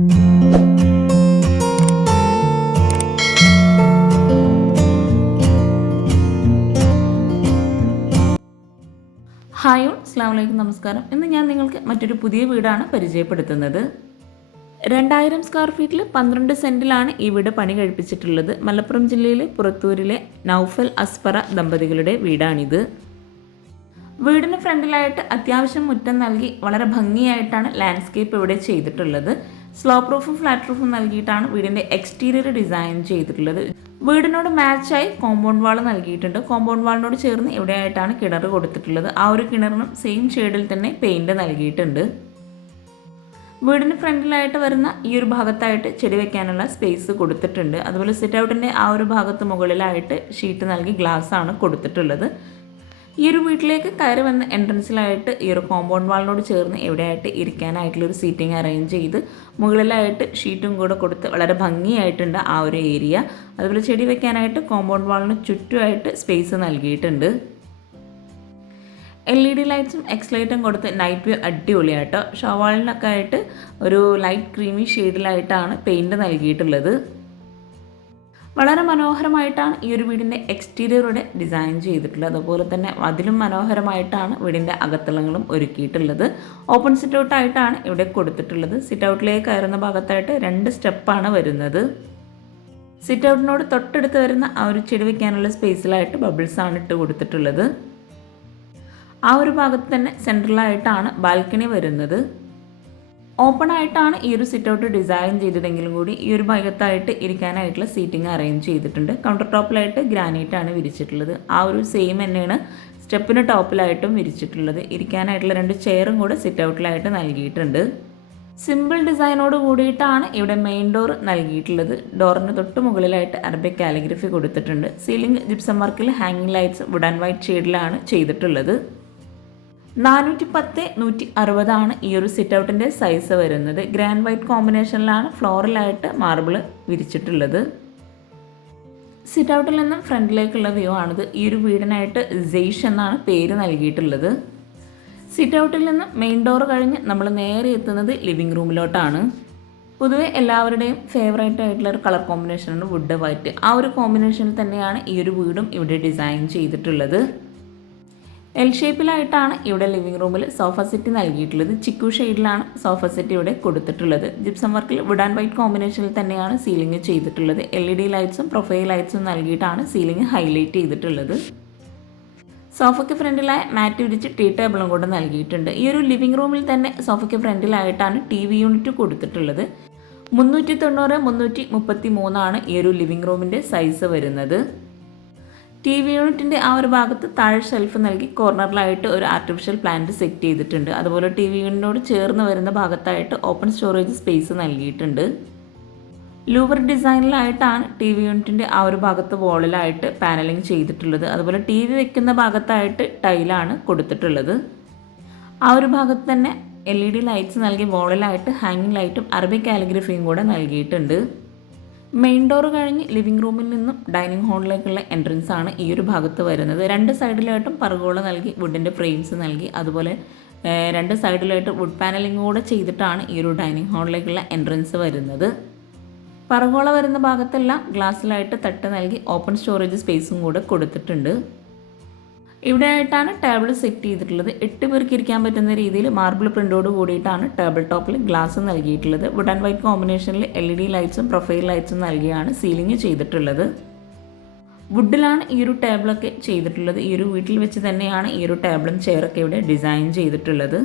Hi അസ്സാം വലൈക്കും നമസ്കാരം. ഇന്ന് ഞാൻ നിങ്ങൾക്ക് മറ്റൊരു പുതിയ വീടാണ് പരിചയപ്പെടുത്തുന്നത്. രണ്ടായിരം സ്ക്വയർ ഫീറ്റിൽ പന്ത്രണ്ട് സെന്റിലാണ് ഈ വീട് പണി കഴിപ്പിച്ചിട്ടുള്ളത്. മലപ്പുറം ജില്ലയിലെ പുറത്തൂരിലെ നൗഫൽ അസ്പറ ദമ്പതികളുടെ വീടാണിത്. വീടിന് ഫ്രണ്ടിലായിട്ട് അത്യാവശ്യം മുറ്റം നൽകി വളരെ ഭംഗിയായിട്ടാണ് ലാൻഡ്സ്കേപ്പ് ഇവിടെ ചെയ്തിട്ടുള്ളത്. സ്ലോ പ്രൂഫും ഫ്ലാറ്റ് പ്രൂഫും നൽകിയിട്ടാണ് വീടിന്റെ എക്സ്റ്റീരിയർ ഡിസൈൻ ചെയ്തിട്ടുള്ളത്. വീടിനോട് മാച്ചായി കോമ്പൗണ്ട് വാൾ നൽകിയിട്ടുണ്ട്. കോമ്പൗണ്ട് വാളിനോട് ചേർന്ന് എവിടെയായിട്ടാണ് കിണർ കൊടുത്തിട്ടുള്ളത്? ആ ഒരു കിണറിനും സെയിം ഷെയ്ഡിൽ തന്നെ പെയിന്റ് നൽകിയിട്ടുണ്ട്. വീടിന് ഫ്രണ്ടിലായിട്ട് വരുന്ന ഈ ഒരു ഭാഗത്തായിട്ട് ചെടി വെക്കാനുള്ള സ്പേസ് കൊടുത്തിട്ടുണ്ട്. അതുപോലെ സിറ്റ് ഔട്ടിന്റെ ആ ഒരു ഭാഗത്ത് മുകളിലായിട്ട് ഷീറ്റ് നൽകി ഗ്ലാസ് ആണ് കൊടുത്തിട്ടുള്ളത്. ഈ ഒരു വീട്ടിലേക്ക് കയറി വന്ന് എൻട്രൻസിലായിട്ട് ഈ ഒരു കോമ്പൗണ്ട് വാളിനോട് ചേർന്ന് എവിടെയായിട്ട് ഇരിക്കാനായിട്ടുള്ള ഒരു സീറ്റിംഗ് അറേഞ്ച് ചെയ്ത് മുകളിലായിട്ട് ഷീറ്റും കൂടെ കൊടുത്ത് വളരെ ഭംഗിയായിട്ടുണ്ട് ആ ഒരു ഏരിയ അതുപോലെ ചെടി വെക്കാനായിട്ട് കോമ്പൗണ്ട് വാളിന് ചുറ്റുമായിട്ട് സ്പേസ് നൽകിയിട്ടുണ്ട്. എൽ ഇ ഡി ലൈറ്റ്സും എക്സ് ലൈറ്റും കൊടുത്ത് നൈറ്റ് വ്യൂ അടിപൊളിയാട്ടോ. ഷോവാളിനൊക്കെ ആയിട്ട് ഒരു ലൈറ്റ് ക്രീമി ഷെയ്ഡിലായിട്ടാണ് പെയിന്റ് നൽകിയിട്ടുള്ളത്. വളരെ മനോഹരമായിട്ടാണ് ഈ ഒരു വീടിന്റെ എക്സ്റ്റീരിയറുടെ ഡിസൈൻ ചെയ്തിട്ടുള്ളത്. അതുപോലെ തന്നെ അതിലും മനോഹരമായിട്ടാണ് വീടിന്റെ അകത്തളങ്ങളും ഒരുക്കിയിട്ടുള്ളത്. ഓപ്പൺ സിറ്റ് ഔട്ടായിട്ടാണ് ഇവിടെ കൊടുത്തിട്ടുള്ളത്. സിറ്റ് ഔട്ടിലേക്ക് കയറുന്ന ഭാഗത്തായിട്ട് രണ്ട് സ്റ്റെപ്പാണ് വരുന്നത്. സിറ്റ് ഔട്ടിനോട് തൊട്ടടുത്ത് വരുന്ന ആ ഒരു ചെടി വയ്ക്കാനുള്ള സ്പേസിലായിട്ട് ബബിൾസാണ് ഇട്ട് കൊടുത്തിട്ടുള്ളത്. ആ ഒരു ഭാഗത്ത് തന്നെ സെൻട്രലായിട്ടാണ് ബാൽക്കണി വരുന്നത്. ഓപ്പൺ ആയിട്ടാണ് ഈ ഒരു സിറ്റ് ഔട്ട് ഡിസൈൻ ചെയ്തതെങ്കിലും കൂടി ഈ ഒരു ഭാഗത്തായിട്ട് ഇരിക്കാനായിട്ടുള്ള സീറ്റിംഗ് അറേഞ്ച് ചെയ്തിട്ടുണ്ട്. കൗണ്ടർ ടോപ്പിലായിട്ട് ഗ്രാനൈറ്റ് ആണ് വിരിച്ചിട്ടുള്ളത്. ആ ഒരു സെയിം തന്നെയാണ് സ്റ്റെപ്പിന് ടോപ്പിലായിട്ടും വിരിച്ചിട്ടുള്ളത്. ഇരിക്കാനായിട്ടുള്ള രണ്ട് ചെയറും കൂടെ സിറ്റ് ഔട്ടിലായിട്ട് നൽകിയിട്ടുണ്ട്. സിമ്പിൾ ഡിസൈനോട് കൂടിയിട്ടാണ് ഇവിടെ മെയിൻ ഡോർ നൽകിയിട്ടുള്ളത്. ഡോറിന് തൊട്ട് മുകളിലായിട്ട് അറബിക് കാലിഗ്രഫി കൊടുത്തിട്ടുണ്ട്. സീലിംഗ് ജിപ്സം വർക്കിൽ ഹാങ്ങിങ് ലൈറ്റ്സ് വുഡ് ആൻഡ് വൈറ്റ് ഷെയ്ഡിലാണ് ചെയ്തിട്ടുള്ളത്. നാനൂറ്റി പത്ത് നൂറ്റി അറുപതാണ് ഈ ഒരു സിറ്റ് ഔട്ടിന്റെ സൈസ് വരുന്നത് ഗ്രാൻഡ് വൈറ്റ് കോമ്പിനേഷനിലാണ് ഫ്ലോറിലായിട്ട് മാർബിൾ വിരിച്ചിട്ടുള്ളത്. സിറ്റ് ഔട്ടിൽ നിന്നും ഫ്രണ്ടിലേക്കുള്ള വ്യൂ ആണിത്. ഈ ഒരു വീടിനായിട്ട് ജെയ്ഷ് എന്നാണ് പേര് നൽകിയിട്ടുള്ളത്. സിറ്റ് ഔട്ടിൽ നിന്ന് മെയിൻ ഡോർ കഴിഞ്ഞ് നമ്മൾ നേരെ എത്തുന്നത് ലിവിങ് റൂമിലോട്ടാണ് പൊതുവെ എല്ലാവരുടെയും ഫേവറേറ്റ് ആയിട്ടുള്ള ഒരു കളർ കോമ്പിനേഷനാണ് വുഡ് വൈറ്റ് ആ ഒരു കോമ്പിനേഷനിൽ തന്നെയാണ് ഈ ഒരു വീടും ഇവിടെ ഡിസൈൻ ചെയ്തിട്ടുള്ളത്. എൽ ഷേപ്പിലായിട്ടാണ് ഇവിടെ ലിവിംഗ് റൂമിൽ സോഫ സെറ്റ് നൽകിയിട്ടുള്ളത്. ചിക്കു ഷെയ്ഡിലാണ് സോഫ സെറ്റ് ഇവിടെ കൊടുത്തിട്ടുള്ളത്. ജിപ്സം വർക്കിൽ വുഡ് ആൻഡ് വൈറ്റ് കോമ്പിനേഷനിൽ തന്നെയാണ് സീലിംഗ് ചെയ്തിട്ടുള്ളത്. എൽ ഇ ഡി ലൈറ്റ്സും പ്രൊഫൈൽ ലൈറ്റ്സും നൽകിയിട്ടാണ് സീലിംഗ് ഹൈലൈറ്റ് ചെയ്തിട്ടുള്ളത്. സോഫയ്ക്ക് ഫ്രണ്ടിലായി മാറ്റ് വിരിച്ച് ടീ ടേബിളും കൂടെ നൽകിയിട്ടുണ്ട്. ഈ ഒരു ലിവിംഗ് റൂമിൽ തന്നെ സോഫയ്ക്ക് ഫ്രണ്ടിലായിട്ടാണ് ടി വി യൂണിറ്റ് കൊടുത്തിട്ടുള്ളത്. മുന്നൂറ്റി തൊണ്ണൂറ് മുന്നൂറ്റി മുപ്പത്തി മൂന്നാണ് ഈ ഒരു ലിവിംഗ് റൂമിന്റെ സൈസ് വരുന്നത്. ടി വി യൂണിറ്റിന്റെ ആ ഒരു ഭാഗത്ത് താഴെ ഷെൽഫ് നൽകി കോർണറിലായിട്ട് ഒരു ആർട്ടിഫിഷ്യൽ പ്ലാന്റ് സെറ്റ് ചെയ്തിട്ടുണ്ട്. അതുപോലെ ടി വി യൂണിറ്റിനോട് ചേർന്ന് വരുന്ന ഭാഗത്തായിട്ട് ഓപ്പൺ സ്റ്റോറേജ് സ്പേസ് നൽകിയിട്ടുണ്ട്. ലൂവർ ഡിസൈനിലായിട്ടാണ് ടി വി യൂണിറ്റിന്റെ ആ ഒരു ഭാഗത്ത് വോളിലായിട്ട് പാനലിംഗ് ചെയ്തിട്ടുള്ളത്. അതുപോലെ ടി വി വെക്കുന്ന ഭാഗത്തായിട്ട് ടൈലാണ് കൊടുത്തിട്ടുള്ളത്. ആ ഒരു ഭാഗത്ത് തന്നെ എൽ ഇ ഡി ലൈറ്റ്സ് നൽകി വോളിലായിട്ട് ഹാങ്ങിങ് ലൈറ്റും അറബിക് കാലിഗ്രഫിയും കൂടെ നൽകിയിട്ടുണ്ട്. മെയിൻ ഡോർ കഴിഞ്ഞ് ലിവിംഗ് റൂമിൽ നിന്നും ഡൈനിങ് ഹാളിലേക്കുള്ള എൻട്രൻസ് ആണ് ഈ ഒരു ഭാഗത്ത് വരുന്നത്. രണ്ട് സൈഡിലായിട്ടും പറുകോള നൽകി വുഡിന്റെ ഫ്രെയിംസ് നൽകി അതുപോലെ രണ്ട് സൈഡിലായിട്ട് വുഡ് പാനലിംഗ് കൂടെ ചെയ്തിട്ടാണ് ഈ ഒരു ഡൈനിങ് ഹാളിലേക്കുള്ള എൻട്രൻസ് വരുന്നത്. പറകോള വരുന്ന ഭാഗത്തെല്ലാം ഗ്ലാസ്സിലായിട്ട് തട്ട് നൽകി ഓപ്പൺ സ്റ്റോറേജ് സ്പേസും കൂടെ കൊടുത്തിട്ടുണ്ട്. ഇവിടെ ആയിട്ടാണ് ടേബിൾ സെറ്റ് ചെയ്തിട്ടുള്ളത്. എട്ട് പേർക്ക് ഇരിക്കാൻ പറ്റുന്ന രീതിയിൽ മാർബിൾ പ്രിന്റോട് കൂടിയിട്ടാണ് ടേബിൾ ടോപ്പിൽ ഗ്ലാസ് നൽകിയിട്ടുള്ളത്. വുഡ് ആൻഡ് വൈറ്റ് കോമ്പിനേഷനിൽ എൽ ഇ ഡി ലൈറ്റ്സും പ്രൊഫൈൽ ലൈറ്റ്സും നൽകിയാണ് സീലിംഗ് ചെയ്തിട്ടുള്ളത്. വുഡിലാണ് ഈ ഒരു ടേബിളൊക്കെ ചെയ്തിട്ടുള്ളത്. ഈ ഒരു വീട്ടിൽ വെച്ച് തന്നെയാണ് ഈ ഒരു ടേബിളും ചെയറൊക്കെ ഇവിടെ ഡിസൈൻ ചെയ്തിട്ടുള്ളത്.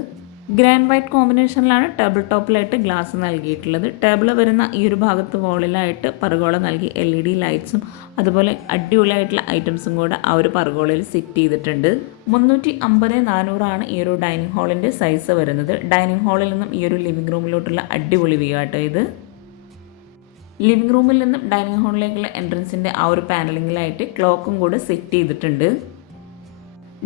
ഗ്രാൻഡ് വൈറ്റ് കോമ്പിനേഷനിലാണ് ടേബിൾ ടോപ്പിലായിട്ട് ഗ്ലാസ് നൽകിയിട്ടുള്ളത്. ടേബിൾ വരുന്ന ഈ ഒരു ഭാഗത്ത് വോളിലായിട്ട് പറുകോള നൽകി എൽ ഇ ഡി ലൈറ്റ്സും അതുപോലെ അടിപൊളിയായിട്ടുള്ള ഐറ്റംസും കൂടെ ആ ഒരു പറുകോളയിൽ സെറ്റ് ചെയ്തിട്ടുണ്ട്. മുന്നൂറ്റി അമ്പത് നാനൂറാണ് ഈ ഒരു ഡൈനിങ് ഹാളിന്റെ സൈസ് വരുന്നത്. ഡൈനിങ് ഹാളിൽ നിന്നും ഈ ഒരു ലിവിംഗ് റൂമിലോട്ടുള്ള അടിപൊളി വ്യൂ ആട്ടോ ഇത്. ലിവിംഗ് റൂമിൽ നിന്നും ഡൈനിങ് ഹാളിലേക്കുള്ള എൻട്രൻസിന്റെ ആ ഒരു പാനലിങ്ങിലായിട്ട് ക്ലോക്കും കൂടെ സെറ്റ് ചെയ്തിട്ടുണ്ട്.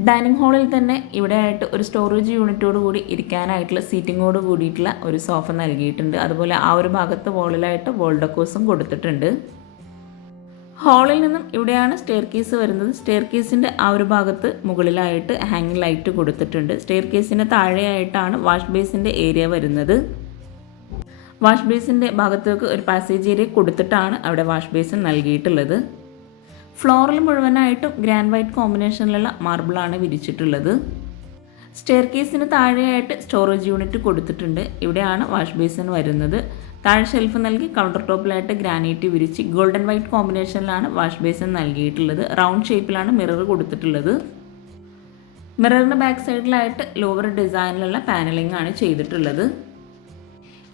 ഡൈനിങ് ഹാളിൽ തന്നെ ഇവിടെ ആയിട്ട് ഒരു സ്റ്റോറേജ് യൂണിറ്റോട് കൂടി ഇരിക്കാനായിട്ടുള്ള സീറ്റിങ്ങോട് കൂടിയിട്ടുള്ള ഒരു സോഫ നൽകിയിട്ടുണ്ട്. അതുപോലെ ആ ഒരു ഭാഗത്ത് വോളിലായിട്ട് വോൾഡക്കോസും കൊടുത്തിട്ടുണ്ട്. ഹാളിൽ നിന്നും ഇവിടെയാണ് സ്റ്റെയർ കേസ് വരുന്നത്. സ്റ്റെയർ കേസിന്റെ ആ ഒരു ഭാഗത്ത് മുകളിലായിട്ട് ഹാങ്ങിങ് ലൈറ്റ് കൊടുത്തിട്ടുണ്ട്. സ്റ്റെയർ കേസിന്റെ താഴെയായിട്ടാണ് വാഷ് ബേസിന്റെ ഏരിയ വരുന്നത്. വാഷ് ബേസിന്റെ ഭാഗത്തേക്ക് ഒരു പാസേജ് ഏരിയ കൊടുത്തിട്ടാണ് അവിടെ വാഷ് ബേസിൻ നൽകിയിട്ടുള്ളത്. ഫ്ലോറിൽ മുഴുവനായിട്ടും ഗ്രാൻഡ് വൈറ്റ് കോമ്പിനേഷനിലുള്ള മാർബിളാണ് വിരിച്ചിട്ടുള്ളത്. സ്റ്റെയർ കേസിന് താഴെയായിട്ട് സ്റ്റോറേജ് യൂണിറ്റ് കൊടുത്തിട്ടുണ്ട്. ഇവിടെയാണ് വാഷ് ബേസിൻ വരുന്നത്. താഴെ ഷെൽഫ് നൽകി കൗണ്ടർ ടോപ്പിലായിട്ട് ഗ്രാനൈറ്റ് വിരിച്ച് ഗോൾഡൻ വൈറ്റ് കോമ്പിനേഷനിലാണ് വാഷ് ബേസിൻ നൽകിയിട്ടുള്ളത്. റൗണ്ട് ഷേപ്പിലാണ് മിറർ കൊടുത്തിട്ടുള്ളത്. മിററിന്റെ ബാക്ക് സൈഡിലായിട്ട് ലോവർ ഡിസൈനിലുള്ള പാനലിംഗ് ആണ് ചെയ്തിട്ടുള്ളത്.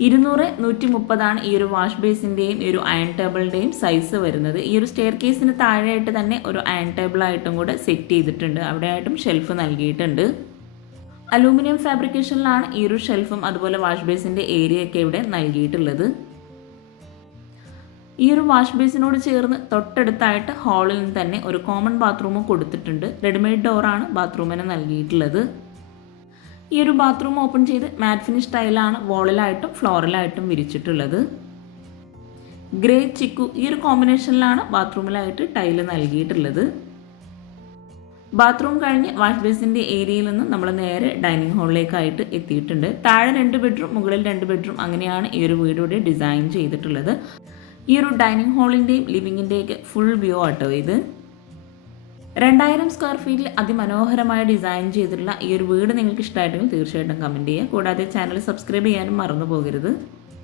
ഇരുന്നൂറ് നൂറ്റി മുപ്പതാണ് ഈ ഒരു വാഷ് ബേസിന്റെയും ഈ ഒരു അയൺ ടേബിളിന്റെയും സൈസ് വരുന്നത്. ഈ ഒരു സ്റ്റെയർ കേസിന് താഴെയായിട്ട് തന്നെ ഒരു അയൺ ടേബിളായിട്ടും കൂടെ സെറ്റ് ചെയ്തിട്ടുണ്ട്. അവിടെയായിട്ടും ഷെൽഫ് നൽകിയിട്ടുണ്ട്. അലൂമിനിയം ഫാബ്രിക്കേഷനിലാണ് ഈ ഒരു ഷെൽഫും അതുപോലെ വാഷ് ബേസിന്റെ ഏരിയയൊക്കെ ഇവിടെ നൽകിയിട്ടുള്ളത്. ഈ ഒരു വാഷ് ബേസിനോട് ചേർന്ന് തൊട്ടടുത്തായിട്ട് ഹാളിൽ നിന്ന് തന്നെ ഒരു കോമൺ ബാത്റൂമും കൊടുത്തിട്ടുണ്ട്. റെഡിമെയ്ഡ് ഡോറാണ് ബാത്റൂമിന് നൽകിയിട്ടുള്ളത്. ഈ ഒരു ബാത്റൂം ഓപ്പൺ ചെയ്ത് മാറ്റ് ഫിനിഷ് ടൈലാണ് വോളിലായിട്ടും ഫ്ലോറിലായിട്ടും വിരിച്ചിട്ടുള്ളത്. ഗ്രേ ചിക്കു ഈ ഒരു കോമ്പിനേഷനിലാണ് ബാത്റൂമിലായിട്ട് ടൈൽ നൽകിയിട്ടുള്ളത്. ബാത്റൂം കഴിഞ്ഞ് വാഷ് ബേസിന്റെ ഏരിയയിൽ നിന്ന് നമ്മൾ നേരെ ഡൈനിങ് ഹാളിലേക്കായിട്ട് എത്തിയിട്ടുണ്ട്. താഴെ രണ്ട് ബെഡ്റൂം മുകളിൽ രണ്ട് ബെഡ്റൂം അങ്ങനെയാണ് ഈ ഒരു വീടിവിടെ ഡിസൈൻ ചെയ്തിട്ടുള്ളത്. ഈ ഒരു ഡൈനിങ് ഹാളിന്റെയും ലിവിങ്ങിന്റെയൊക്കെ ഫുൾ വ്യൂ ആട്ടോ ഇത്. രണ്ടായിരം സ്ക്വയർ ഫീറ്റിൽ അതിമനോഹരമായ ഡിസൈൻ ചെയ്തിട്ടുള്ള ഈ ഒരു വീട് നിങ്ങൾക്ക് ഇഷ്ടമായിട്ടെങ്കിൽ തീർച്ചയായിട്ടും കമന്റ് ചെയ്യുക. കൂടാതെ ചാനൽ സബ്സ്ക്രൈബ് ചെയ്യാനും മറന്നു പോകരുത്.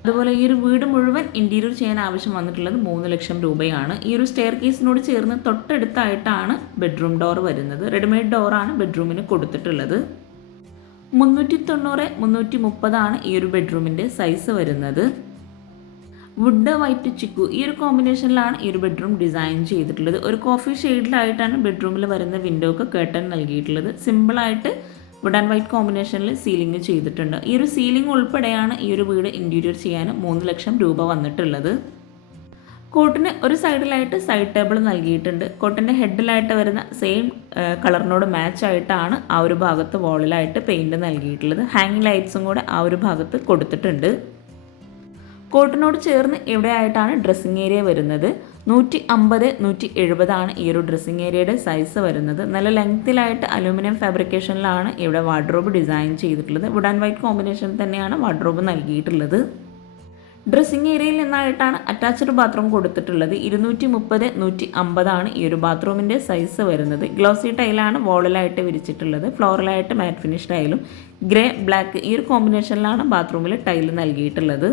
അതുപോലെ ഈ ഒരു വീട് മുഴുവൻ ഇന്റീരിയർ ചെയ്യാൻ ആവശ്യം വന്നിട്ടുള്ളത് മൂന്ന് ലക്ഷം രൂപയാണ്. ഈ ഒരു സ്റ്റെയർ കേസിനോട് ചേർന്ന് തൊട്ടടുത്തായിട്ടാണ് ബെഡ്റൂം ഡോർ വരുന്നത്. റെഡിമെയ്ഡ് ഡോറാണ് ബെഡ്റൂമിന് കൊടുത്തിട്ടുള്ളത് മുന്നൂറ്റി തൊണ്ണൂറ് മുന്നൂറ്റി മുപ്പതാണ് ഈ ഒരു ബെഡ്റൂമിന്റെ സൈസ് വരുന്നത്. വുഡ് വൈറ്റ് ചിക്കു ഈ ഒരു കോമ്പിനേഷനിലാണ് ഈ ഒരു ബെഡ്റൂം ഡിസൈൻ ചെയ്തിട്ടുള്ളത്. ഒരു കോഫി ഷെയ്ഡിലായിട്ടാണ് ബെഡ്റൂമിൽ വരുന്ന വിൻഡോക്ക് കേട്ടൺ നൽകിയിട്ടുള്ളത്. സിമ്പിളായിട്ട് വുഡ് ആൻഡ് വൈറ്റ് കോമ്പിനേഷനിൽ സീലിംഗ് ചെയ്തിട്ടുണ്ട്. ഈ ഒരു സീലിംഗ് ഉൾപ്പെടെയാണ് ഈ ഒരു വീട് ഇന്റീരിയർ ചെയ്യാൻ മൂന്ന് ലക്ഷം രൂപ വന്നിട്ടുള്ളത്. കോട്ടിന് ഒരു സൈഡിലായിട്ട് സൈഡ് ടേബിൾ നൽകിയിട്ടുണ്ട്. കോട്ടിന്റെ ഹെഡിലായിട്ട് വരുന്ന സെയിം കളറിനോട് മാച്ച് ആയിട്ടാണ് ആ ഒരു ഭാഗത്ത് വോളിലായിട്ട് പെയിന്റ് നൽകിയിട്ടുള്ളത്. ഹാങ്ങിങ് ലൈറ്റ്സും കൂടെ ആ ഒരു ഭാഗത്ത് കൊടുത്തിട്ടുണ്ട്. കോട്ടിനോട് ചേർന്ന് ഇവിടെയായിട്ടാണ് ഡ്രസ്സിങ് ഏരിയ വരുന്നത്? നൂറ്റി അമ്പത് നൂറ്റി എഴുപതാണ് ഈ ഒരു ഡ്രസ്സിങ് ഏരിയയുടെ സൈസ് വരുന്നത്. നല്ല ലെങ്ത്തിലായിട്ട് അലൂമിനിയം ഫാബ്രിക്കേഷനിലാണ് ഇവിടെ വാർഡ്രോബ് ഡിസൈൻ ചെയ്തിട്ടുള്ളത്. വുഡ് ആൻഡ് വൈറ്റ് കോമ്പിനേഷൻ തന്നെയാണ് വാർഡ്രോബ് നൽകിയിട്ടുള്ളത്. ഡ്രസ്സിങ് ഏരിയയിൽ നിന്നായിട്ടാണ് അറ്റാച്ച്ഡ് ബാത്റൂം കൊടുത്തിട്ടുള്ളത്. ഇരുന്നൂറ്റി മുപ്പത് നൂറ്റി അമ്പതാണ് ഈ ഒരു ബാത്റൂമിന്റെ സൈസ് വരുന്നത്. ഗ്ലോസി ടൈലാണ് വോളിലായിട്ട് വിരിച്ചിട്ടുള്ളത്. ഫ്ലോറിലായിട്ട് മാറ്റ് ഫിനിഷ് ടൈലും ഗ്രേ ബ്ലാക്ക് ഈ ഒരു കോമ്പിനേഷനിലാണ് ബാത്റൂമിൽ ടൈൽ നൽകിയിട്ടുള്ളത്.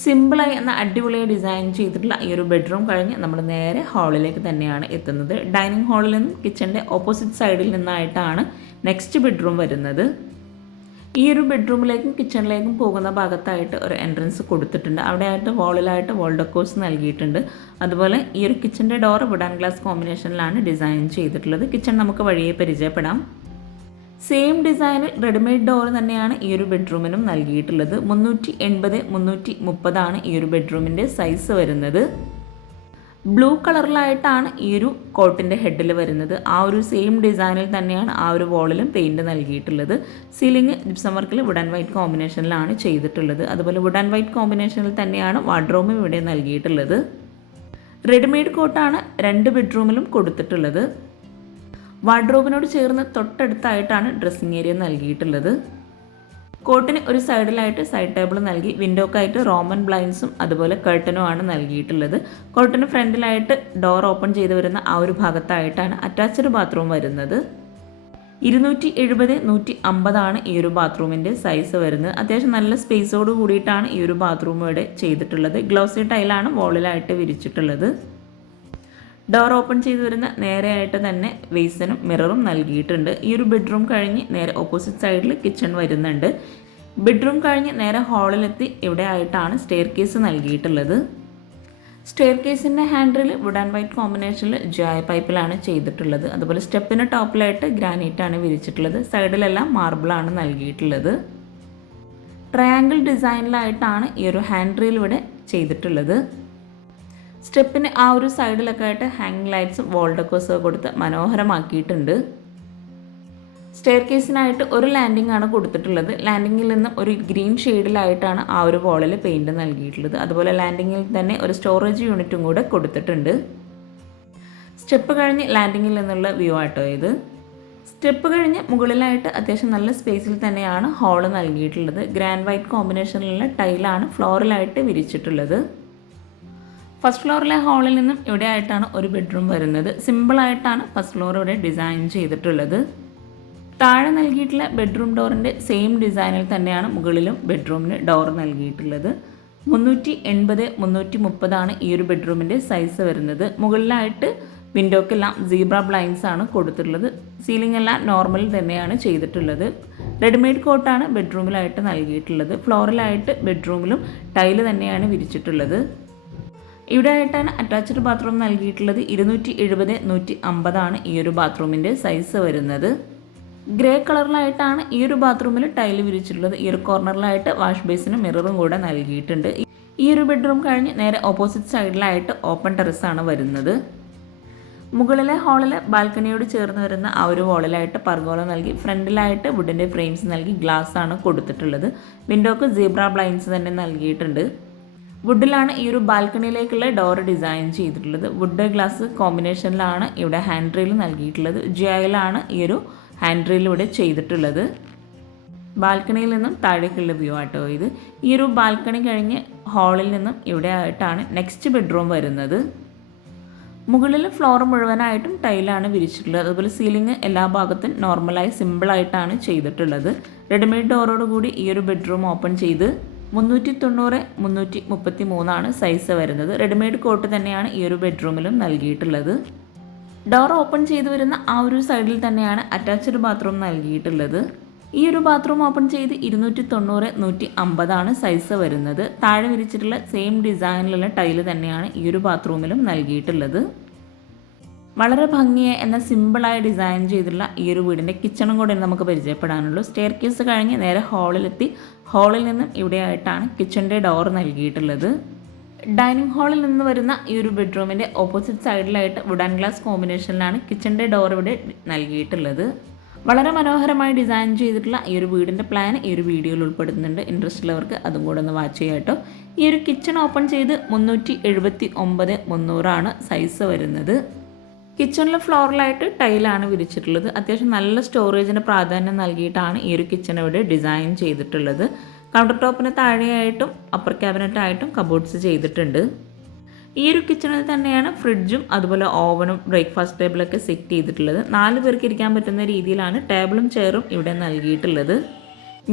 സിമ്പിളായി എന്ന അടിപൊളിയായി ഡിസൈൻ ചെയ്തിട്ടുള്ള ഈ ഒരു ബെഡ്റൂം കഴിഞ്ഞ് നമ്മൾ നേരെ ഹാളിലേക്ക് തന്നെയാണ് എത്തുന്നത്. ഡൈനിങ് ഹാളിൽ നിന്നും കിച്ചന്റെ ഓപ്പോസിറ്റ് സൈഡിൽ നിന്നായിട്ടാണ് നെക്സ്റ്റ് ബെഡ്റൂം വരുന്നത്. ഈ ഒരു ബെഡ്റൂമിലേക്കും കിച്ചണിലേക്കും പോകുന്ന ഭാഗത്തായിട്ട് ഒരു എൻട്രൻസ് കൊടുത്തിട്ടുണ്ട്. അവിടെയായിട്ട് വാളിലായിട്ട് വാൾ ഡെക്കോസ് നൽകിയിട്ടുണ്ട്. അതുപോലെ ഈ ഒരു കിച്ചന്റെ ഡോർ വുഡൻ ഗ്ലാസ് കോമ്പിനേഷനിലാണ് ഡിസൈൻ ചെയ്തിട്ടുള്ളത്. കിച്ചൺ നമുക്ക് വഴിയെ പരിചയപ്പെടാം. സെയിം ഡിസൈനിൽ റെഡിമെയ്ഡ് ഡോർ തന്നെയാണ് ഈ ഒരു ബെഡ്റൂമിനും നൽകിയിട്ടുള്ളത്. മുന്നൂറ്റി എൺപത് മുന്നൂറ്റി മുപ്പതാണ് ഈ ഒരു ബെഡ്റൂമിന്റെ സൈസ് വരുന്നത്. ബ്ലൂ കളറിലായിട്ടാണ് ഈ ഒരു കോട്ടിന്റെ ഹെഡിൽ വരുന്നത്. ആ ഒരു സെയിം ഡിസൈനിൽ തന്നെയാണ് ആ ഒരു വോളിലും പെയിന്റ് നൽകിയിട്ടുള്ളത്. സീലിംഗ് ജിപ്സം വർക്കിൽ വുഡ് ആൻഡ് വൈറ്റ് കോമ്പിനേഷനിലാണ് ചെയ്തിട്ടുള്ളത്. അതുപോലെ വുഡ് ആൻഡ് വൈറ്റ് കോമ്പിനേഷനിൽ തന്നെയാണ് വാർഡ്രോബും ഇവിടെ നൽകിയിട്ടുള്ളത്. റെഡിമെയ്ഡ് കോട്ടാണ് രണ്ട് ബെഡ്റൂമിലും കൊടുത്തിട്ടുള്ളത്. വാർഡ്രോബിനോട് ചേർന്ന് തൊട്ടടുത്തായിട്ടാണ് ഡ്രസ്സിങ് ഏരിയ നൽകിയിട്ടുള്ളത്. കോട്ടിന് ഒരു സൈഡിലായിട്ട് സൈഡ് ടേബിൾ നൽകി വിൻഡോക്കായിട്ട് റോമൻ ബ്ലൈൻസും അതുപോലെ കർട്ടനും ആണ് നൽകിയിട്ടുള്ളത്. കോട്ടിന് ഫ്രണ്ടിലായിട്ട് ഡോർ ഓപ്പൺ ചെയ്ത് വരുന്ന ആ ഒരു ഭാഗത്തായിട്ടാണ് അറ്റാച്ച്ഡ് ബാത്റൂം വരുന്നത്. ഇരുന്നൂറ്റി എഴുപത് നൂറ്റി അമ്പതാണ് ഈ ഒരു ബാത്റൂമിന്റെ സൈസ് വരുന്നത്. അത്യാവശ്യം നല്ല സ്പേസോട് കൂടിയിട്ടാണ് ഈ ഒരു ബാത്റൂം ഇവിടെ ചെയ്തിട്ടുള്ളത്. ഗ്ലോസി ടൈലാണ് വോളിലായിട്ട് വിരിച്ചിട്ടുള്ളത്. ഡോർ ഓപ്പൺ ചെയ്ത് വരുന്ന നേരെയായിട്ട് തന്നെ വേസനും മിററും നൽകിയിട്ടുണ്ട്. ഈ ഒരു ബെഡ്റൂം കഴിഞ്ഞ് നേരെ ഓപ്പോസിറ്റ് സൈഡിൽ കിച്ചൺ വരുന്നുണ്ട്. ബെഡ്റൂം കഴിഞ്ഞ് നേരെ ഹാളിലെത്തി ഇവിടെ ആയിട്ടാണ് സ്റ്റെയർ കേസ് നൽകിയിട്ടുള്ളത് സ്റ്റെയർ കേസിന്റെ ഹാൻഡിൽ വുഡ് ആൻഡ് വൈറ്റ് കോമ്പിനേഷനിൽ ജോയ പൈപ്പിലാണ് ചെയ്തിട്ടുള്ളത്. അതുപോലെ സ്റ്റെപ്പിന് ടോപ്പിലായിട്ട് ഗ്രാനൈറ്റാണ് വിരിച്ചിട്ടുള്ളത്. സൈഡിലെല്ലാം മാർബിളാണ് നൽകിയിട്ടുള്ളത്. ട്രയാങ്കിൾ ഡിസൈനിലായിട്ടാണ് ഈ ഒരു ഹാൻഡ് റീൽ ഇവിടെ ചെയ്തിട്ടുള്ളത്. സ്റ്റെപ്പിന് ആ ഒരു സൈഡിലൊക്കെ ആയിട്ട് ഹാങ് ലൈറ്റ്സും വോൾഡക്കോസൊക്കെ ഡെക്കോസും കൊടുത്ത് മനോഹരമാക്കിയിട്ടുണ്ട്. സ്റ്റെയർ കേസിനായിട്ട് ഒരു ലാൻഡിംഗ് ആണ് കൊടുത്തിട്ടുള്ളത്. ലാൻഡിങ്ങിൽ നിന്ന് ഒരു ഗ്രീൻ ഷെയ്ഡിലായിട്ടാണ് ആ ഒരു വോളിൽ പെയിന്റ് നൽകിയിട്ടുള്ളത്. അതുപോലെ ലാൻഡിങ്ങിൽ തന്നെ ഒരു സ്റ്റോറേജ് യൂണിറ്റും കൂടെ കൊടുത്തിട്ടുണ്ട്. സ്റ്റെപ്പ് കഴിഞ്ഞ് ലാൻഡിങ്ങിൽ നിന്നുള്ള വ്യൂ ആട്ടോ ഇത്. സ്റ്റെപ്പ് കഴിഞ്ഞ് മുകളിലായിട്ട് അത്യാവശ്യം നല്ല സ്പേസിൽ തന്നെയാണ് ഹാൾ നൽകിയിട്ടുള്ളത്. ഗ്രാൻഡ് വൈറ്റ് കോമ്പിനേഷനിലുള്ള ടൈലാണ് ഫ്ലോറിലായിട്ട് വിരിച്ചിട്ടുള്ളത്. ഫസ്റ്റ് ഫ്ലോറിലെ ഹാളിൽ നിന്നും ഇവിടെ ആയിട്ടാണ് ഒരു ബെഡ്റൂം വരുന്നത്. സിമ്പിളായിട്ടാണ് ഫസ്റ്റ് ഫ്ലോർ ഇവിടെ ഡിസൈൻ ചെയ്തിട്ടുള്ളത്. താഴെ നൽകിയിട്ടുള്ള ബെഡ്റൂം ഡോറിന്റെ സെയിം ഡിസൈനിൽ തന്നെയാണ് മുകളിലും ബെഡ്റൂമിന് ഡോർ നൽകിയിട്ടുള്ളത്. മുന്നൂറ്റി എൺപത് മുന്നൂറ്റി മുപ്പതാണ് ഈ ഒരു ബെഡ്റൂമിന്റെ സൈസ് വരുന്നത്. മുകളിലായിട്ട് വിൻഡോക്കെല്ലാം സീബ്ര ബ്ലൈൻസ് ആണ് കൊടുത്തിട്ടുള്ളത്. സീലിംഗ് എല്ലാം നോർമൽ തന്നെയാണ് ചെയ്തിട്ടുള്ളത്. റെഡിമെയ്ഡ് കോട്ടാണ് ബെഡ്റൂമിലായിട്ട് നൽകിയിട്ടുള്ളത്. ഫ്ലോറിലായിട്ട് ബെഡ്റൂമിലും ടൈൽ തന്നെയാണ് വിരിച്ചിട്ടുള്ളത്. ഇവിടെ ആയിട്ടാണ് അറ്റാച്ച്ഡ് ബാത്റൂം നൽകിയിട്ടുള്ളത്. ഇരുന്നൂറ്റി എഴുപത് നൂറ്റി അമ്പതാണ് ഈ ഒരു ബാത്റൂമിന്റെ സൈസ് വരുന്നത്. ഗ്രേ കളറിലായിട്ടാണ് ഈ ഒരു ബാത്റൂമിൽ ടൈൽ വിരിച്ചിട്ടുള്ളത്. ഈ ഒരു കോർണറിലായിട്ട് വാഷ് ബേസിനും മിററും കൂടെ നൽകിയിട്ടുണ്ട്. ഈ ഒരു ബെഡ്റൂം കഴിഞ്ഞ് നേരെ ഓപ്പോസിറ്റ് സൈഡിലായിട്ട് ഓപ്പൺ ടെറസാണ് വരുന്നത്. മുകളിലെ ഹാളിലെ ബാൽക്കണിയോട് ചേർന്ന് വരുന്ന ആ ഒരു വോളിലായിട്ട് പർഗോല നൽകി ഫ്രണ്ടിലായിട്ട് വുഡിന്റെ ഫ്രെയിംസ് നൽകി ഗ്ലാസ് ആണ് കൊടുത്തിട്ടുള്ളത്. വിൻഡോക്ക് സീബ്ര ബ്ലൈൻസ് തന്നെ നൽകിയിട്ടുണ്ട്. വുഡിലാണ് ഈ ഒരു ബാൽക്കണിയിലേക്കുള്ള ഡോർ ഡിസൈൻ ചെയ്തിട്ടുള്ളത്. വുഡ് ഗ്ലാസ് കോമ്പിനേഷനിലാണ് ഇവിടെ ഹാൻഡ് റെയിൽ നൽകിയിട്ടുള്ളത്. ജിയായിലാണ് ഈ ഒരു ഹാൻഡ് റെയിൽ ഇവിടെ ചെയ്തിട്ടുള്ളത്. ബാൽക്കണിയിൽ നിന്നും താഴേക്കുള്ള വ്യൂ ആട്ടോ ഇത്. ഈ ഒരു ബാൽക്കണി കഴിഞ്ഞ് ഹാളിൽ നിന്നും ഇവിടെ ആയിട്ടാണ് നെക്സ്റ്റ് ബെഡ്റൂം വരുന്നത്. മുകളിൽ ഫ്ലോർ മുഴുവനായിട്ടും ടൈലാണ് വിരിച്ചിട്ടുള്ളത്. അതുപോലെ സീലിംഗ് എല്ലാ ഭാഗത്തും നോർമലായി സിമ്പിളായിട്ടാണ് ചെയ്തിട്ടുള്ളത്. റെഡിമെയ്ഡ് ഡോറോട് കൂടി ഈ ഒരു ബെഡ്റൂം ഓപ്പൺ ചെയ്ത് മുന്നൂറ്റി തൊണ്ണൂറ് മുന്നൂറ്റി മുപ്പത്തി മൂന്നാണ് സൈസ് വരുന്നത്. റെഡിമെയ്ഡ് കോട്ട് തന്നെയാണ് ഈ ഒരു ബെഡ്റൂമിലും നൽകിയിട്ടുള്ളത്. ഡോർ ഓപ്പൺ ചെയ്തു വരുന്ന ആ ഒരു സൈഡിൽ തന്നെയാണ് അറ്റാച്ച്ഡ് ബാത്റൂം നൽകിയിട്ടുള്ളത്. ഈ ഒരു ബാത്റൂം ഓപ്പൺ ചെയ്ത് ഇരുന്നൂറ്റി തൊണ്ണൂറ് നൂറ്റി അമ്പതാണ് സൈസ് വരുന്നത്. താഴെ വിരിച്ചിട്ടുള്ള സെയിം ഡിസൈനിലുള്ള ടൈൽ തന്നെയാണ് ഈ ഒരു ബാത്റൂമിലും നൽകിയിട്ടുള്ളത്. വളരെ ഭംഗിയെ എന്ന സിമ്പിളായി ഡിസൈൻ ചെയ്തിട്ടുള്ള ഈ ഒരു വീടിന്റെ കിച്ചണും കൂടെ നമുക്ക് പരിചയപ്പെടാനുള്ളൂ. സ്റ്റെയർ കേസ് കഴിഞ്ഞ് നേരെ ഹാളിലെത്തി ഹാളിൽ നിന്നും ഇവിടെയായിട്ടാണ് കിച്ചന്റെ ഡോർ നൽകിയിട്ടുള്ളത്. ഡൈനിങ് ഹാളിൽ നിന്ന് വരുന്ന ഈ ഒരു ബെഡ്റൂമിന്റെ ഓപ്പോസിറ്റ് സൈഡിലായിട്ട് വുഡൻ ഗ്ലാസ് കോമ്പിനേഷനിലാണ് കിച്ചന്റെ ഡോർ ഇവിടെ നൽകിയിട്ടുള്ളത്. വളരെ മനോഹരമായി ഡിസൈൻ ചെയ്തിട്ടുള്ള ഈ ഒരു വീടിന്റെ പ്ലാൻ ഈ ഒരു വീഡിയോയിൽ ഉൾപ്പെടുത്തുന്നുണ്ട് ഇൻട്രസ്റ്റ് ഉള്ളവർക്ക് അതും കൂടെ ഒന്ന് വാച്ച് ചെയ്യാം കേട്ടോ. ഈ ഒരു കിച്ചൺ ഓപ്പൺ ചെയ്ത് മുന്നൂറ്റി എഴുപത്തി ഒമ്പത് മുന്നൂറാണ് സൈസ് വരുന്നത്. കിച്ചണിൽ ഫ്ലോറിലായിട്ട് ടൈലാണ് വിരിച്ചിട്ടുള്ളത്. അത്യാവശ്യം നല്ല സ്റ്റോറേജിന് പ്രാധാന്യം നൽകിയിട്ടാണ് ഈ ഒരു കിച്ചൺ ഇവിടെ ഡിസൈൻ ചെയ്തിട്ടുള്ളത്. കൗണ്ടർ ടോപ്പിന് താഴെയായിട്ടും അപ്പർ ക്യാബിനറ്റായിട്ടും കബോർഡ്സ് ചെയ്തിട്ടുണ്ട്. ഈ ഒരു കിച്ചണിൽ തന്നെയാണ് ഫ്രിഡ്ജും അതുപോലെ ഓവനും ബ്രേക്ക്ഫാസ്റ്റ് ടേബിളൊക്കെ സെറ്റ് ചെയ്തിട്ടുള്ളത്. നാല് പേർക്ക് ഇരിക്കാൻ പറ്റുന്ന രീതിയിലാണ് ടേബിളും ചെയറും ഇവിടെ നൽകിയിട്ടുള്ളത്.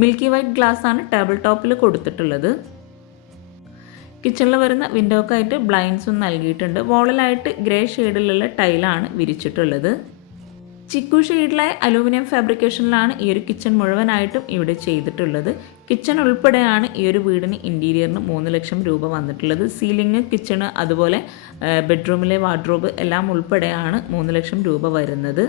മിൽക്കി വൈറ്റ് ഗ്ലാസ് ആണ് ടേബിൾ ടോപ്പിൽ കൊടുത്തിട്ടുള്ളത്. കിച്ചണിൽ വരുന്ന വിൻഡോക്കായിട്ട് ബ്ലൈൻഡ്സും നൽകിയിട്ടുണ്ട്. വോളിലായിട്ട് ഗ്രേ ഷെയ്ഡിലുള്ള ടൈലാണ് വിരിച്ചിട്ടുള്ളത്. ചിക്കു ഷെയ്ഡിലായ അലൂമിനിയം ഫാബ്രിക്കേഷനിലാണ് ഈ ഒരു കിച്ചൺ മുഴുവനായിട്ടും ഇവിടെ ചെയ്തിട്ടുള്ളത്. കിച്ചൺ ഉൾപ്പെടെയാണ് ഈ ഒരു വീടിന് ഇന്റീരിയറിന് മൂന്ന് ലക്ഷം രൂപ വന്നിട്ടുള്ളത്. സീലിംഗ് കിച്ചണ് അതുപോലെ ബെഡ്റൂമിലെ വാർഡ്രോബ് എല്ലാം ഉൾപ്പെടെയാണ് മൂന്ന് ലക്ഷം രൂപ വരുന്നത്.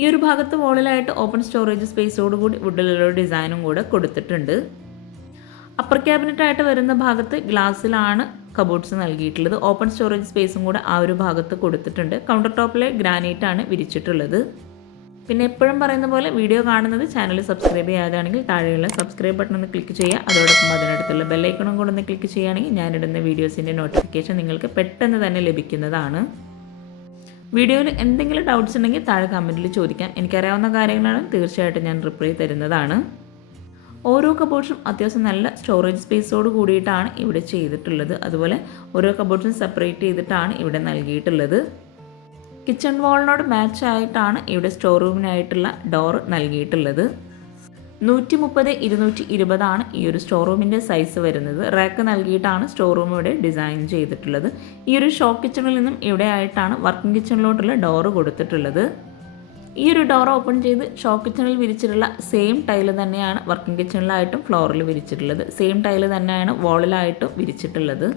ഈ ഒരു ഭാഗത്ത് വോളിലായിട്ട് ഓപ്പൺ സ്റ്റോറേജ് സ്പേസോടുകൂടി വുഡിലുള്ള ഡിസൈനും കൂടെ കൊടുത്തിട്ടുണ്ട്. അപ്പർ ക്യാബിനറ്റ് ആയിട്ട് വരുന്ന ഭാഗത്ത് ഗ്ലാസ്സിലാണ് കബോർഡ്സ് നൽകിയിട്ടുള്ളത്. ഓപ്പൺ സ്റ്റോറേജ് സ്പേസും കൂടെ ആ ഒരു ഭാഗത്ത് കൊടുത്തിട്ടുണ്ട്. കൗണ്ടർ ടോപ്പിലെ ഗ്രാനൈറ്റ് ആണ് വിരിച്ചിട്ടുള്ളത്. പിന്നെ എപ്പോഴും പറയുന്ന പോലെ വീഡിയോ കാണുന്നത് ചാനൽ സബ്സ്ക്രൈബ് ചെയ്യാതാണെങ്കിൽ താഴെയുള്ള സബ്സ്ക്രൈബ് ബട്ടൺ ഒന്ന് ക്ലിക്ക് ചെയ്യുക. അതോടൊപ്പം അതിനടുത്തുള്ള ബെല്ലൈക്കണും കൂടെ ഒന്ന് ക്ലിക്ക് ചെയ്യുകയാണെങ്കിൽ ഞാനിടുന്ന വീഡിയോസിന്റെ നോട്ടിഫിക്കേഷൻ നിങ്ങൾക്ക് പെട്ടെന്ന് തന്നെ ലഭിക്കുന്നതാണ്. വീഡിയോയിൽ എന്തെങ്കിലും ഡൗട്ട്സ് ഉണ്ടെങ്കിൽ താഴെ കമന്റിൽ ചോദിക്കാം. എനിക്കറിയാവുന്ന കാര്യങ്ങളാണ് തീർച്ചയായിട്ടും ഞാൻ റിപ്ലൈ തരുന്നതാണ്. ഓരോ കബോർഡ്സും അത്യാവശ്യം നല്ല സ്റ്റോറേജ് സ്പേസോട് കൂടിയിട്ടാണ് ഇവിടെ ചെയ്തിട്ടുള്ളത്. അതുപോലെ ഓരോ കബോർഡ്സും സെപ്പറേറ്റ് ചെയ്തിട്ടാണ് ഇവിടെ നൽകിയിട്ടുള്ളത്. കിച്ചൺ വാളിനോട് മാച്ച് ആയിട്ടാണ് ഇവിടെ സ്റ്റോർ റൂമിനായിട്ടുള്ള ഡോർ നൽകിയിട്ടുള്ളത്. നൂറ്റി മുപ്പത് ഇരുന്നൂറ്റി ഇരുപതാണ് ഈ ഒരു സ്റ്റോർ റൂമിന്റെ സൈസ് വരുന്നത്. റാക്ക് നൽകിയിട്ടാണ് സ്റ്റോർ റൂം ഇവിടെ ഡിസൈൻ ചെയ്തിട്ടുള്ളത്. ഈ ഒരു ഷോപ്പ് കിച്ചണിൽ നിന്നും ഇവിടെ ആയിട്ടാണ് വർക്കിംഗ് കിച്ചണിലോട്ടുള്ള ഡോറ് കൊടുത്തിട്ടുള്ളത്. ഈ ഒരു ഡോർ ഓപ്പൺ ചെയ്ത് ഷോ കിച്ചണിൽ വിരിച്ചിട്ടുള്ള സെയിം ടൈൽ തന്നെയാണ് വർക്കിംഗ് കിച്ചണിലായിട്ടും ഫ്ലോറിൽ വിരിച്ചിട്ടുള്ളത്. സെയിം ടൈൽ തന്നെയാണ് വാളിലായിട്ടും വിരിച്ചിട്ടുള്ളത്.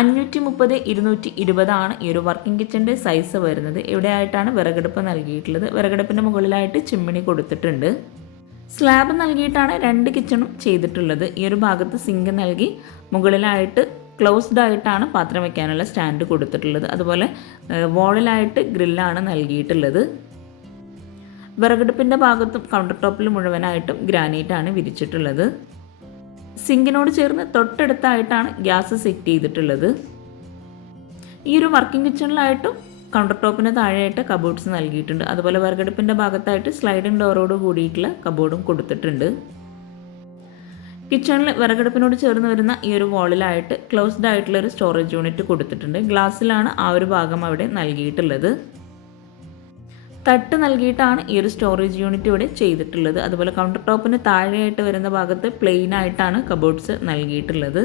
അഞ്ഞൂറ്റി മുപ്പത് ഇരുന്നൂറ്റി ഇരുപതാണ് ഈ ഒരു വർക്കിംഗ് കിച്ചന്റെ സൈസ് വരുന്നത്. ഇവിടെ ആയിട്ടാണ് വിറകടുപ്പ് നൽകിയിട്ടുള്ളത്. വിറകടുപ്പിന്റെ മുകളിലായിട്ട് ചിമ്മിണി കൊടുത്തിട്ടുണ്ട്. സ്ലാബ് നൽകിയിട്ടാണ് രണ്ട് കിച്ചണും ചെയ്തിട്ടുള്ളത്. ഈ ഒരു ഭാഗത്ത് സിങ്ക് നൽകി മുകളിലായിട്ട് ക്ലോസ്ഡ് ആയിട്ടാണ് പാത്രം വയ്ക്കാനുള്ള സ്റ്റാൻഡ് കൊടുത്തിട്ടുള്ളത്. അതുപോലെ വോളിലായിട്ട് ഗ്രില്ലാണ് നൽകിയിട്ടുള്ളത്. വിറകടുപ്പിന്റെ ഭാഗത്തും കൗണ്ടർ ടോപ്പിൽ മുഴുവനായിട്ടും ഗ്രാനൈറ്റാണ് വിരിച്ചിട്ടുള്ളത്. സിങ്കിനോട് ചേർന്ന് തൊട്ടടുത്തായിട്ടാണ് ഗ്യാസ് സെറ്റ് ചെയ്തിട്ടുള്ളത്. ഈ ഒരു വർക്കിംഗ് കിച്ചണിലായിട്ടും കൗണ്ടർ ടോപ്പിന് താഴെയായിട്ട് കബോർഡ്സ് നൽകിയിട്ടുണ്ട്. അതുപോലെ വിറകടുപ്പിന്റെ ഭാഗത്തായിട്ട് സ്ലൈഡിംഗ് ഡോറോട് കൂടിയിട്ടുള്ള കബോർഡും കൊടുത്തിട്ടുണ്ട്. കിച്ചണിൽ വിറകടുപ്പിനോട് ചേർന്ന് വരുന്ന ഈ ഒരു വാളിലായിട്ട് ക്ലോസ്ഡ് ആയിട്ടുള്ള ഒരു സ്റ്റോറേജ് യൂണിറ്റ് കൊടുത്തിട്ടുണ്ട് ഗ്ലാസ്സിലാണ് ആ ഒരു ഭാഗം അവിടെ നൽകിയിട്ടുള്ളത്. തട്ട് നൽകിയിട്ടാണ് ഈ ഒരു സ്റ്റോറേജ് യൂണിറ്റ് ഇവിടെ ചെയ്തിട്ടുള്ളത്. അതുപോലെ കൗണ്ടർ ടോപ്പിന് താഴെയായിട്ട് വരുന്ന ഭാഗത്ത് പ്ലെയിൻ ആയിട്ടാണ് കബോർഡ്സ് നൽകിയിട്ടുള്ളത്.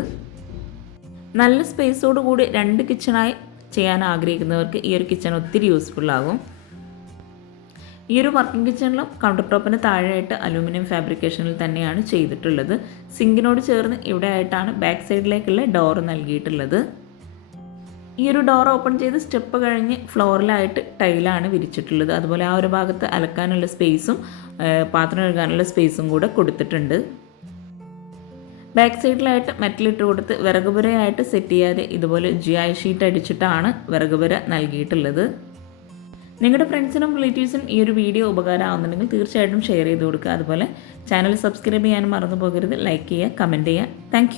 നല്ല സ്പേസോട് കൂടി രണ്ട് കിച്ചണായി ചെയ്യാൻ ആഗ്രഹിക്കുന്നവർക്ക് ഈ ഒരു കിച്ചൺ ഒത്തിരി യൂസ്ഫുൾ ആകും. ഈ ഒരു വർക്കിംഗ് കിച്ചണിലും കൗണ്ടർ ടോപ്പിന് താഴെയായിട്ട് അലൂമിനിയം ഫാബ്രിക്കേഷനിൽ തന്നെയാണ് ചെയ്തിട്ടുള്ളത്. സിങ്കിനോട് ചേർന്ന് ഇവിടെ ആയിട്ടാണ് ബാക്ക് സൈഡിലേക്കുള്ള ഡോർ നൽകിയിട്ടുള്ളത്. ഈ ഒരു ഡോർ ഓപ്പൺ ചെയ്ത് സ്റ്റെപ്പ് കഴിഞ്ഞ് ഫ്ലോറിലായിട്ട് ടൈലാണ് വിരിച്ചിട്ടുള്ളത്. അതുപോലെ ആ ഒരു ഭാഗത്ത് അലക്കാനുള്ള സ്പേസും പാത്രം കഴുകാനുള്ള സ്പേസും കൂടെ കൊടുത്തിട്ടുണ്ട്. ബാക്ക് സൈഡിലായിട്ട് മെറ്റലിട്ട് കൊടുത്ത് വിറകുപുരയായിട്ട് സെറ്റ് ചെയ്യാതെ ഇതുപോലെ ജി ഐ ഷീറ്റ് അടിച്ചിട്ടാണ് വിറകുപുര നൽകിയിട്ടുള്ളത്. നിങ്ങളുടെ ഫ്രണ്ട്സിനും റിലേറ്റീവ്സിനും ഈ ഒരു വീഡിയോ ഉപകാരമാവുന്നുണ്ടെങ്കിൽ തീർച്ചയായിട്ടും ഷെയർ ചെയ്ത് കൊടുക്കുക. അതുപോലെ ചാനൽ സബ്സ്ക്രൈബ് ചെയ്യാനും മറന്നു പോകരുത്. ലൈക്ക് ചെയ്യുക കമന്റ് ചെയ്യുക. താങ്ക്